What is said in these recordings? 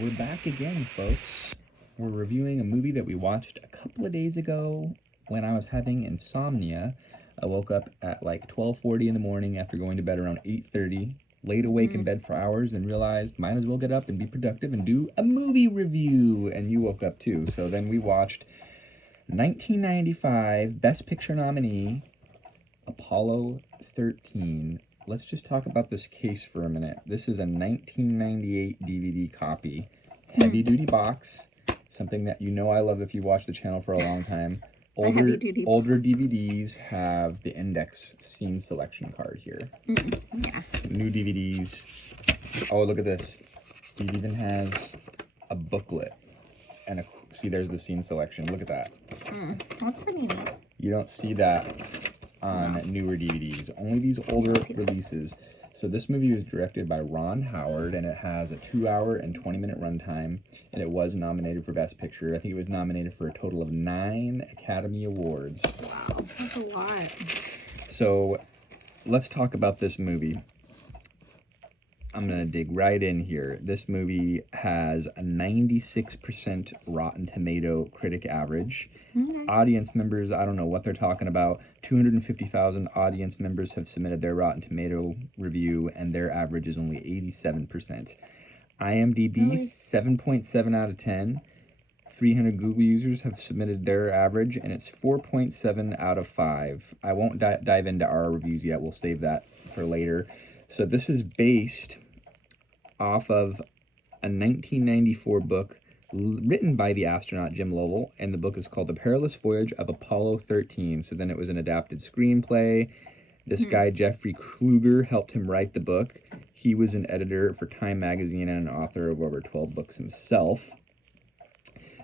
We're back again, folks. We're reviewing a movie that we watched a couple of days ago when I was having insomnia. I woke up at like 12:40 in the morning after going to bed around 8:30, laid awake in Mm. bed for hours and realized might as well get up and be productive and do a movie review. And you woke up too. So then we watched 1995 Best Picture nominee Apollo 13. Let's just talk about this case for a minute. This is a 1998 DVD copy, heavy duty box, something that you know I love if you watch the channel for a long time. The heavy Older duty. older DVDs have the index scene selection card here. Yeah. New DVDs. Oh, look at this. It even has a booklet and see, there's the scene selection. Look at that. That's pretty neat. You don't see that on newer DVDs, only these older releases. So this movie was directed by Ron Howard, and it has a 2-hour and 20-minute runtime, and it was nominated for Best Picture. I think it was nominated for a total of 9 Academy Awards. Wow, that's a lot. So let's talk about this movie. I'm going to dig right in here. This movie has a 96% Rotten Tomato critic average. Audience members, I don't know what they're talking about. 250,000 audience members have submitted their Rotten Tomato review, and their average is only 87%. IMDb, Really? 7.7 out of 10. 300 Google users have submitted their average, and it's 4.7 out of 5. I won't dive into our reviews yet. We'll save that for later. So this is based off of a 1994 book written by the astronaut Jim Lovell, and the book is called The Perilous Voyage of Apollo 13. So then it was an adapted screenplay. This guy, Jeffrey Kluger, helped him write the book. He was an editor for Time magazine and an author of over 12 books himself.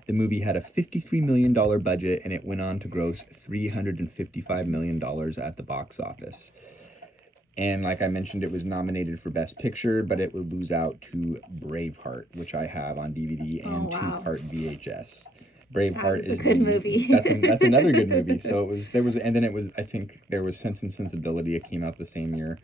The movie had a $53 million budget, and it went on to gross $355 million at the box office. And like I mentioned, it was nominated for Best Picture, but it would lose out to Braveheart, which I have on DVD and two-part VHS. Braveheart is a good movie. That's another good movie. So I think there was Sense and Sensibility. It came out the same year.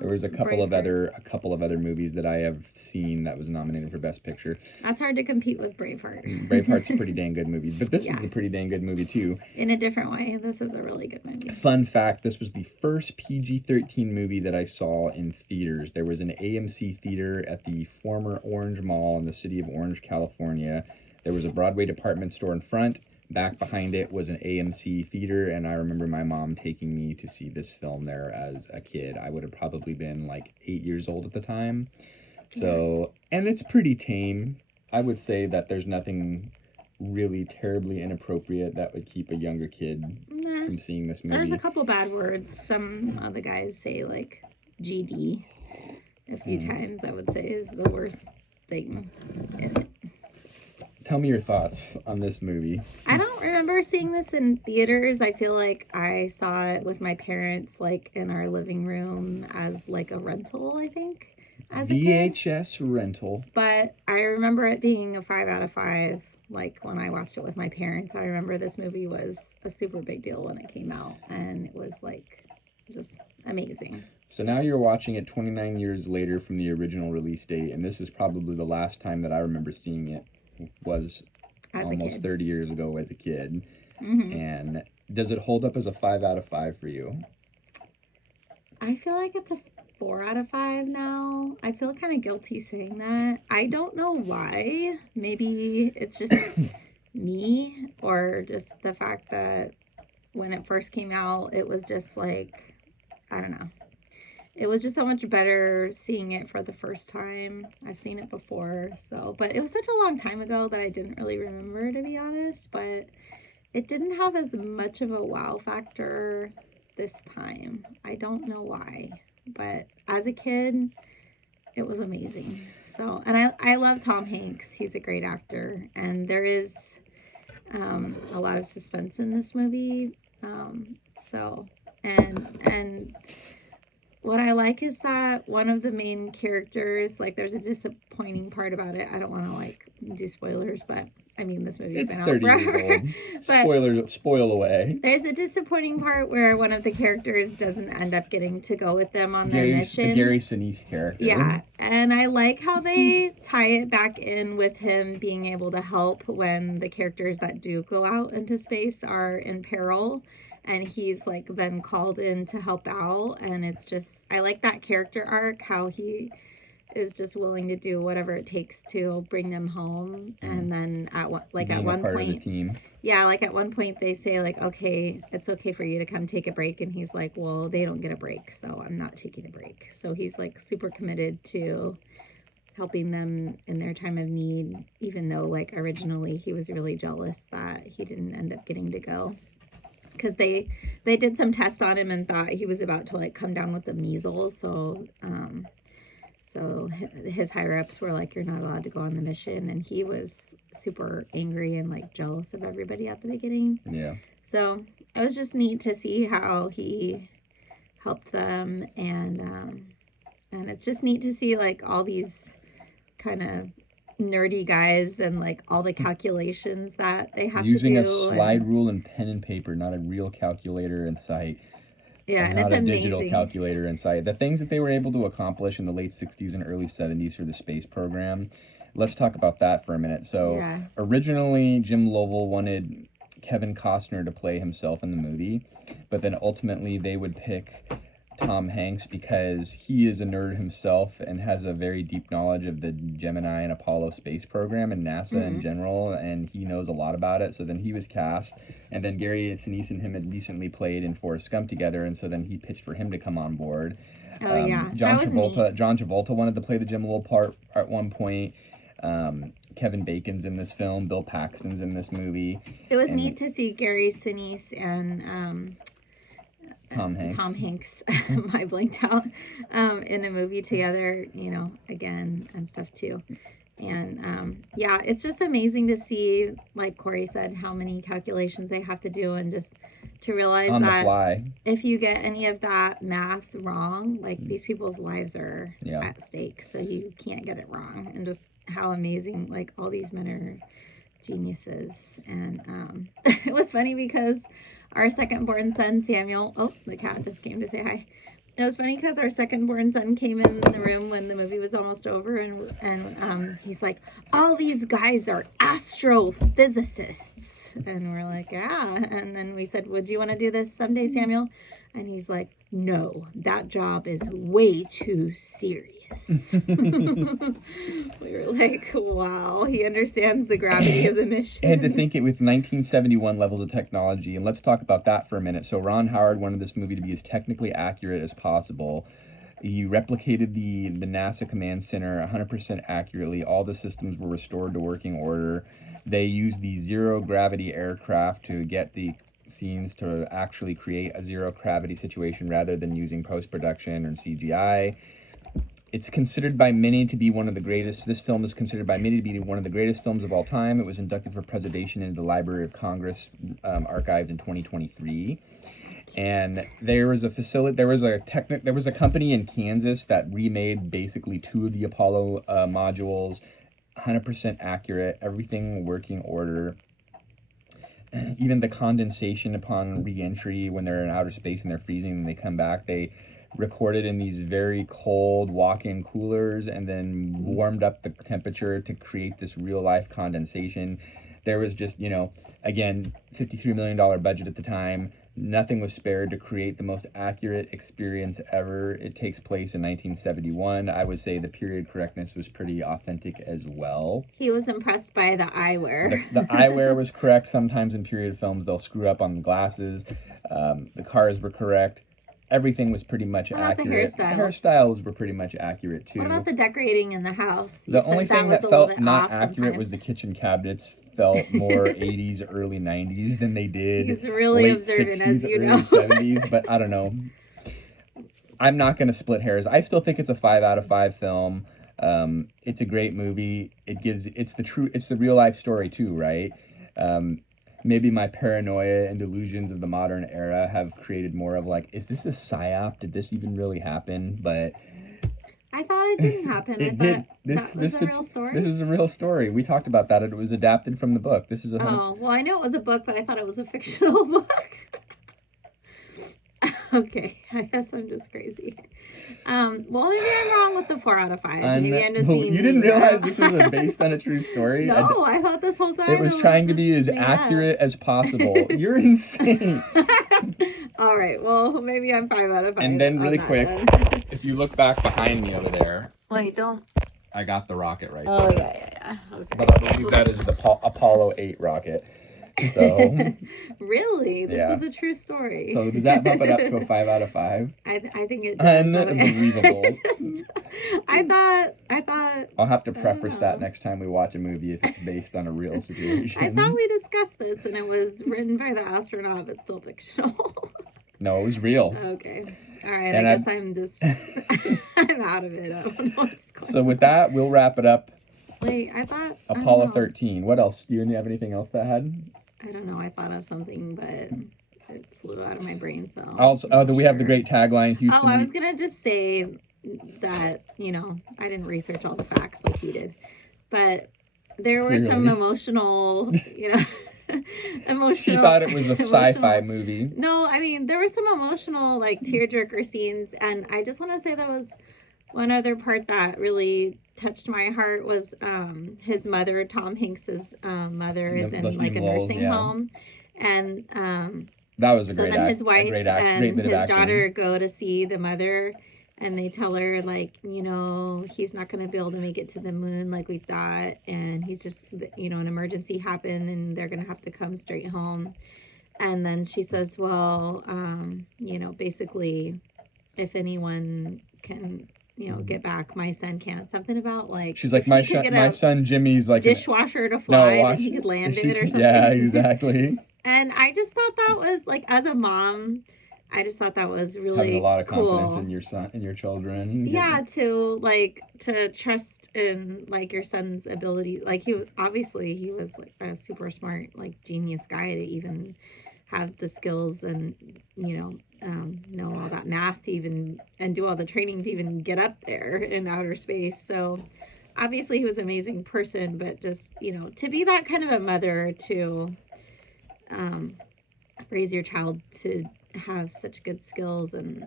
There was a couple of other movies that I have seen that was nominated for Best Picture. That's hard to compete with Braveheart. Braveheart's a pretty dang good movie, but this is a pretty dang good movie too. In a different way, this is a really good movie. Fun fact, this was the first PG-13 movie that I saw in theaters. There was an AMC theater at the former Orange Mall in the city of Orange, California. There was a Broadway department store in front. Back behind it was an AMC theater, and I remember my mom taking me to see this film there as a kid. I would have probably been like 8 years old at the time. So, and it's pretty tame. I would say that there's nothing really terribly inappropriate that would keep a younger kid from seeing this movie. There's a couple bad words. Some of the guys say like GD a few times. I would say is the worst thing in it. Tell me your thoughts on this movie. I don't remember seeing this in theaters. I feel like I saw it with my parents, like in our living room as like a rental, I think. As VHS rental. But I remember it being a 5 out of 5. Like when I watched it with my parents, I remember this movie was a super big deal when it came out, and it was like just amazing. So now you're watching it 29 years later from the original release date, and this is probably the last time that I remember seeing it was almost 30 years ago as a kid. And does it hold up as a 5 out of 5 for you? I feel like it's a 4 out of 5 now. I feel kind of guilty saying that. I don't know why. Maybe it's just me, or just the fact that when it first came out, it was just like, I don't know. It was just so much better seeing it for the first time. I've seen it before, but it was such a long time ago that I didn't really remember, to be honest. But it didn't have as much of a wow factor this time. I don't know why, but as a kid, it was amazing. So, and I love Tom Hanks. He's a great actor, and there is a lot of suspense in this movie. And what I like is that one of the main characters, like, there's a disappointing part about it. I don't want to like do spoilers, but I mean, this movie's It's been out 30 years forever. old. But Spoil away. there's a disappointing part where one of the characters doesn't end up getting to go with them on their The mission. Gary Sinise character. Yeah, and I like how they tie it back in with him being able to help when the characters that do go out into space are in peril, and he's like then called in to help out. And it's just, I like that character arc, how he is just willing to do whatever it takes to bring them home. And then at one, like Being at one a part point, of the team. yeah, like at one point they say like, okay, it's okay for you to come take a break, and he's like, well, they don't get a break, so I'm not taking a break. So he's like super committed to helping them in their time of need, even though like originally he was really jealous that he didn't end up getting to go, because they did some tests on him and thought he was about to like come down with the measles. So his higher ups were like, you're not allowed to go on the mission, and he was super angry and like jealous of everybody at the beginning. Yeah. So it was just neat to see how he helped them, and it's just neat to see like all these kind of nerdy guys and like all the calculations that they have using to a do. slide rule and pen and paper, not a real calculator in sight. Yeah, and not it's a digital amazing. calculator in sight. The things that they were able to accomplish in the late 60s and early 70s for the space program. Let's talk about that for a minute. So Yeah. originally Jim Lovell wanted Kevin Costner to play himself in the movie, but then ultimately they would pick Tom Hanks because he is a nerd himself and has a very deep knowledge of the Gemini and Apollo space program and NASA in general, and he knows a lot about it. So then he was cast, and then Gary Sinise and him had recently played in Forrest Gump together, and so then he pitched for him to come on board. Oh yeah, John that was neat. Travolta wanted to play the Jim Lovell part at one point. Kevin Bacon's in this film. Bill Paxton's in this movie. It was neat to see Gary Sinise and Tom Hanks, I blinked out, in a movie together, you know, again, and stuff too. And yeah, it's just amazing to see, like Corey said, how many calculations they have to do, and just to realize on that the fly. if you get any of that math wrong, like these people's lives are at stake, so you can't get it wrong. And just how amazing, like all these men are geniuses. And it was funny because our second born son, Samuel, oh, the cat just came to say hi. It was funny because our second born son came in the room when the movie was almost over, and he's like, all these guys are astrophysicists. And we're like, yeah. And then we said, would you want to do this someday, Samuel? And he's like, no, that job is way too serious. We were like, wow, he understands the gravity of the mission. And to think it with 1971 levels of technology. And let's talk about that for a minute. So Ron Howard wanted this movie to be as technically accurate as possible. He replicated the NASA command center 100% accurately. All the systems were restored to working order. They used the zero gravity aircraft to get the scenes to actually create a zero gravity situation rather than using post-production or CGI. It's considered by many to be one of the greatest. This film is considered by many to be one of the greatest films of all time. It was inducted for preservation into the Library of Congress archives in 2023. And there was a facility. There was a company in Kansas that remade basically 2 of the Apollo modules, 100% accurate, everything working order. Even the condensation upon re-entry when they're in outer space and they're freezing and they come back, they recorded in these very cold walk-in coolers and then warmed up the temperature to create this real-life condensation. There was just, again, $53 million budget at the time. Nothing was spared to create the most accurate experience ever. It takes place in 1971. I would say the period correctness was pretty authentic as well. He was impressed by the eyewear. The eyewear was correct. Sometimes in period films, they'll screw up on the glasses. The cars were correct. Everything was pretty much accurate. The hairstyles were pretty much accurate too. What about the decorating in the house? The only thing that felt not accurate was the kitchen cabinets. Felt more 80s, early 90s than they did He's really late observant, 60s, as you early know. 70s. But I don't know. I'm not going to split hairs. I still think it's a 5 out of 5 film. It's a great movie. It's the real life story too, right? maybe my paranoia and delusions of the modern era have created more of like, is this a psyop? Did this even really happen? But I thought it didn't happen. I it thought did. that was a real story. This is a real story. We talked about that. It was adapted from the book. This is a Oh, well, I know it was a book, but I thought it was a fictional book. Okay, I guess I'm just crazy. Well, maybe I'm wrong with the 4 out of 5. Maybe I'm just being You didn't mean. realize this was based on a true story? No, I thought this whole time it was trying to be as just made up. accurate as possible. You're insane. All right, well, maybe I'm 5 out of 5. And then on really that quick, one. if you look back behind me over there, Wait, don't. I got the rocket right Oh, there. yeah. Okay. But I believe that is the Apollo 8 rocket. So Really? This Yeah. was a true story. so does that bump it up to a 5 out of 5? I think it does. Unbelievable. I thought. I'll have to I don't preface that know. next time we watch a movie if it's based on a real situation. I thought we discussed this and it was written by the astronaut, but still fictional. No, it was real. Okay. All right. And I guess I'm just. I'm out of it. I don't know what's going on. So with that, we'll wrap it up. Wait, I thought. I don't Apollo know. 13. What else? Do you have anything else that had? I don't know. I thought of something, but it flew out of my brain. So. Also, I'm not we have the sure. great tagline, Houston. Oh, I was gonna just say that I didn't research all the facts like you did, but there were some Clearly. emotional, emotional. She thought it was a sci-fi emotional- movie. No, I mean there were some emotional like tearjerker scenes, and I just want to say that was one other part that really touched my heart was his mother, Tom Hanks's mother, is in Leslie like a Knowles, nursing yeah. home, and That was a so great then act. his wife great and bit his of acting. daughter go to see the mother, and they tell her like, he's not going to be able to make it to the moon like we thought, and he's just, an emergency happened and they're going to have to come straight home. And then she says, well, basically, if anyone can, get back, my son can't. Something about like, She's like, if my he could get my a son Jimmy's like an- dishwasher to fly, then he could land she- it or something. Yeah, exactly. And I just thought that was like, as a mom, I just thought that was really Having a lot of confidence cool. in your son and your children. Yeah, to trust in like your son's ability. Like he was like a super smart, like genius guy to even have the skills and know all that math to even and do all the training to even get up there in outer space. So obviously he was an amazing person, but just to be that kind of a mother to raise your child to have such good skills and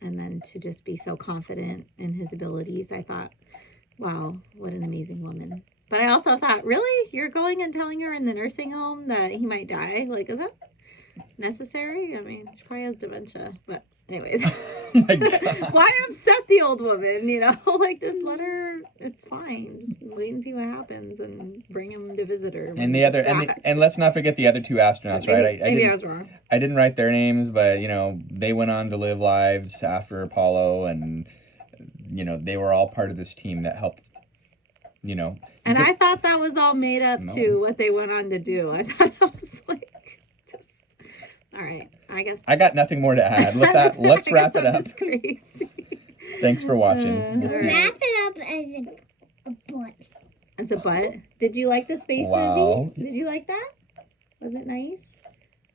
then to just be so confident in his abilities. I thought, wow, what an amazing woman. But I also thought, really? You're going and telling her in the nursing home that he might die? Like, is that necessary? I mean, she probably has dementia. But anyways, My God. why upset the old woman? Like just let her. It's fine. Just wait and see what happens and bring him to visit her. when And he the other gets back. and let's not forget the other two astronauts, right? Maybe I was wrong. I didn't write their names, but they went on to live lives after Apollo, and they were all part of this team that helped. And I thought that was all made up No. too, what they went on to do. I thought that was like just all right. I guess I got nothing more to add. Let's wrap it up. Just crazy. Thanks for watching. We'll all see you. right. Wrap it up as a butt. As a butt. Did you like the space Wow. movie? Did you like that? Was it nice?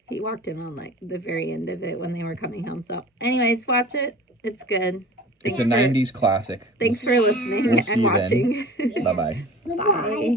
He walked in on like the very end of it when they were coming home. So, anyways, watch it. It's good. It's a 90s classic. Thanks for listening We'll see and you then. watching. Bye-bye. Bye-bye. Bye.